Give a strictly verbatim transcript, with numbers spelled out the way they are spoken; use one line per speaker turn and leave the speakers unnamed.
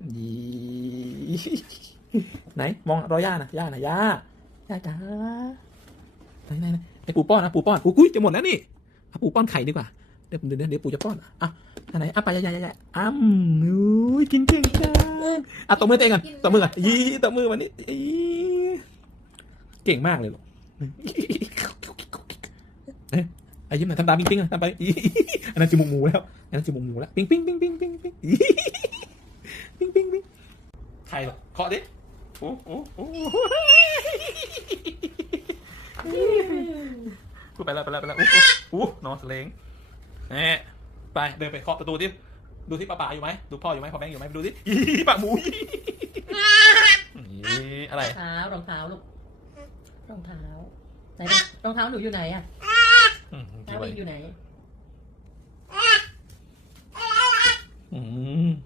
ยี่ไหนมองรอย่านะย่านะย่าย่าจ้าไหนไหนไหนไอปูป้อนนะปูป้อนอุ้ยจะหมดแล้วนี่เอาปูป้อนไข่ดีกว่าเดี๋ยวเดี๋ยวเดี๋ยวปูจะป้อนอ่ะอันไหนอ่ะไปย่าย่าย่าอ้ำอุ้ยกินเก่งจังอ่ะตบมือเตะกันตบมือกันยี่ตบมือวันนี้เก่งมากเลยลูกไอ้ยิ้มหน่อยทำตาปิ๊งปิ๊งทำไปอันนั้นจมูกหมูแล้วอันนั้นจมูกหมูแล้วปิ๊งปิ๊งปิ๊งปิ๊งปิ๊งปิ๊งปิ๊งปิ๊งปิ๊งใครหรอเคาะดิโอ้โหโอ้โหพูดไปแล้วไปแล้วไปแล้วโอ้โหโอ้นอนสเลงแหมไปเดินไปเคาะประตูดิดูที่ป้าป๋าอยู่ไหมดูพ่ออยู่ไหมพ่อแบงค์อยู่ไหมไปดูดิปากหมูอะไร
รองเท้ารองเท้าลูกรองเท้าไหนรองเท้าหนูอยู่ไหนอะเท้าบินอยู่ไหน